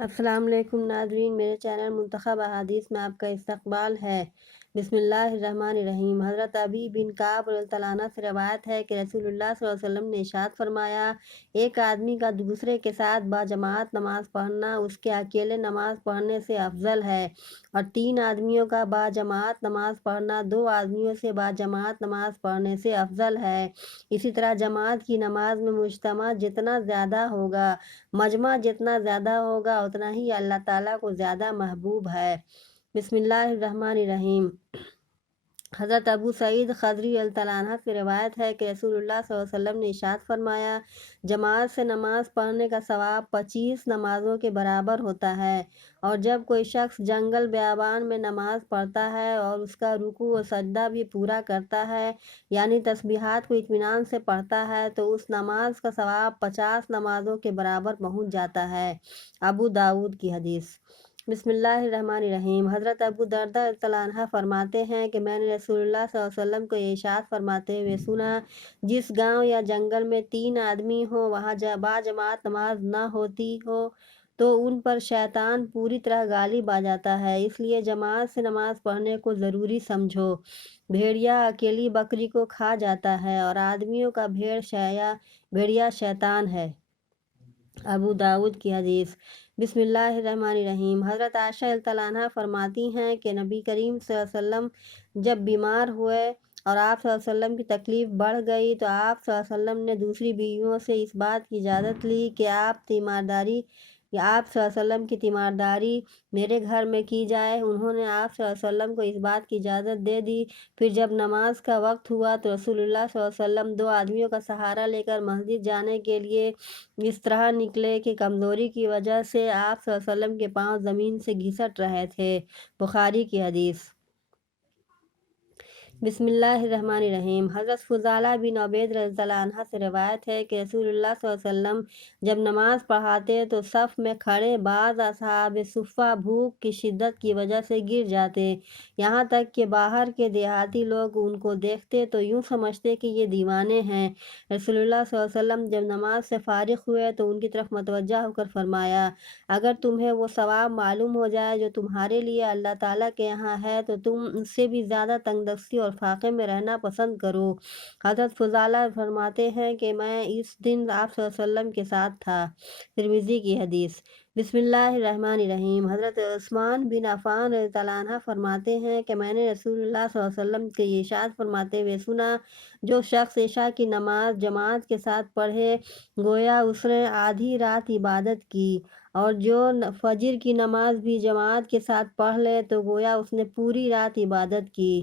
السلام علیکم ناظرین، میرے چینل منتخب احادیث میں آپ کا استقبال ہے۔ بسم اللہ الرحمن الرحیم۔ حضرت ابی بن کعب رضی اللہ عنہ سے روایت ہے کہ رسول اللہ صلی اللہ علیہ وسلم نے ارشاد فرمایا، ایک آدمی کا دوسرے کے ساتھ باجماعت نماز پڑھنا اس کے اکیلے نماز پڑھنے سے افضل ہے، اور 3 آدمیوں کا باجماعت نماز پڑھنا 2 آدمیوں سے باجماعت نماز پڑھنے سے افضل ہے۔ اسی طرح جماعت کی نماز میں مجتمع جتنا زیادہ ہوگا، مجمع جتنا زیادہ ہوگا، اتنا ہی اللہ تعالیٰ کو زیادہ محبوب ہے۔ بسم اللہ الرحمن الرحیم۔ حضرت ابو سعید خدری رضی اللہ عنہ سے روایت ہے کہ رسول اللہ صلی اللہ علیہ وسلم نے ارشاد فرمایا، جماعت سے نماز پڑھنے کا ثواب 25 نمازوں کے برابر ہوتا ہے، اور جب کوئی شخص جنگل بیابان میں نماز پڑھتا ہے اور اس کا رکوع و سجدہ بھی پورا کرتا ہے، یعنی تسبیحات کو اطمینان سے پڑھتا ہے، تو اس نماز کا ثواب 50 نمازوں کے برابر پہنچ جاتا ہے۔ ابو داؤد کی حدیث۔ بسم اللہ الرحمن الرحیم۔ حضرت ابو درداء رضی اللہ عنہ فرماتے ہیں کہ میں نے رسول اللہ صلی اللہ علیہ وسلم کو یہ ارشاد فرماتے ہوئے سنا، جس گاؤں یا جنگل میں 3 آدمی ہوں، وہاں باجماعت نماز نہ ہوتی ہو تو ان پر شیطان پوری طرح غالب آ جاتا ہے، اس لیے جماعت سے نماز پڑھنے کو ضروری سمجھو۔ بھیڑیا اکیلی بکری کو کھا جاتا ہے، اور آدمیوں کا بھیڑیا شیطان ہے۔ ابو داؤد کی حدیث۔ بسم اللہ الرحمن الرحیم۔ حضرت عائشہ رضی اللہ عنہا فرماتی ہیں کہ نبی کریم صلی اللہ علیہ وسلم جب بیمار ہوئے اور آپ صلی اللہ علیہ وسلم کی تکلیف بڑھ گئی تو آپ صلی اللہ علیہ وسلم نے دوسری بیویوں سے اس بات کی اجازت لی کہ آپ صلی اللہ علیہ وسلم کی تیمارداری میرے گھر میں کی جائے۔ انہوں نے آپ صلی اللہ علیہ وسلم کو اس بات کی اجازت دے دی۔ پھر جب نماز کا وقت ہوا تو رسول اللہ صلی اللہ علیہ وسلم 2 آدمیوں کا سہارا لے کر مسجد جانے کے لیے اس طرح نکلے کہ کمزوری کی وجہ سے آپ صلی اللہ علیہ وسلم کے پاؤں زمین سے گھسٹ رہے تھے۔ بخاری کی حدیث۔ بسم اللہ الرحمن الرحیم۔ حضرت فضالہ بن عبید رضی اللہ عنہ سے روایت ہے کہ رسول اللہ صلی اللہ علیہ وسلم جب نماز پڑھاتے تو صف میں کھڑے بعض اصحاب صفہ بھوک کی شدت کی وجہ سے گر جاتے، یہاں تک کہ باہر کے دیہاتی لوگ ان کو دیکھتے تو یوں سمجھتے کہ یہ دیوانے ہیں۔ رسول اللہ صلی اللہ علیہ وسلم جب نماز سے فارغ ہوئے تو ان کی طرف متوجہ ہو کر فرمایا، اگر تمہیں وہ ثواب معلوم ہو جائے جو تمہارے لیے اللہ تعالیٰ کے یہاں ہے تو تم اس سے بھی زیادہ تنگ دستی اور فاقے میں رہنا پسند کرو۔ حضرت فضالہ فرماتے ہیں کہ میں اس دن آپ صلی اللہ علیہ وسلم کے ساتھ تھا۔ ترمذی کی حدیث۔ بسم اللہ الرحمن الرحیم۔ حضرت عثمان بن عفان رضی اللہ عنہ فرماتے ہیں کہ میں نے رسول اللہ صلی اللہ علیہ وسلم کے ارشاد فرماتے ہوئے سنا، جو شخص عشاء کی نماز جماعت کے ساتھ پڑھے گویا اس نے آدھی رات عبادت کی، اور جو فجر کی نماز بھی جماعت کے ساتھ پڑھ لے تو گویا اس نے پوری رات عبادت کی۔